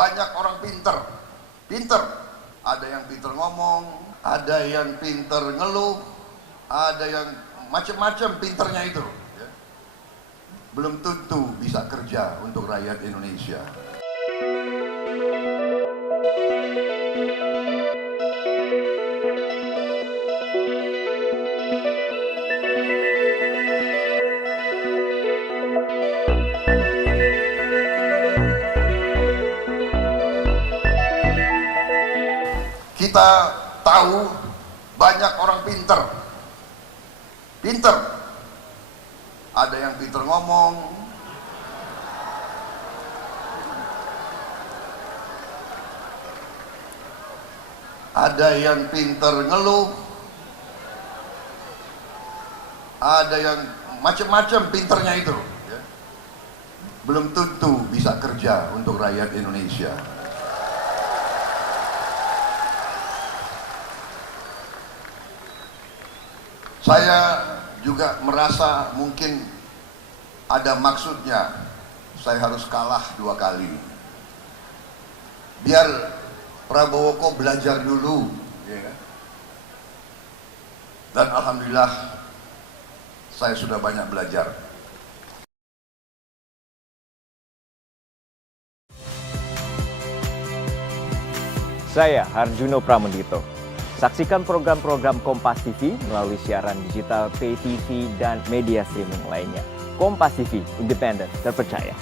banyak orang pinter. Ada yang pinter ngomong, ada yang pinter ngeluh, ada yang macam-macam pinternya itu. Ya. Belum tentu bisa kerja untuk rakyat Indonesia. Kita tahu banyak orang pinter. Ada yang pinter ngomong, ada yang pinter ngeluh, ada yang macam-macam pinternya itu. Ya. Belum tentu bisa kerja untuk rakyat Indonesia. Saya juga merasa mungkin ada maksudnya saya harus kalah 2 kali. Biar Prabowo kok belajar dulu. Ya. Dan alhamdulillah saya sudah banyak belajar. Saya Harjuno Pramendito. Saksikan program-program Kompas TV melalui siaran digital, pay TV, dan media streaming lainnya. Kompas TV, independen, terpercaya.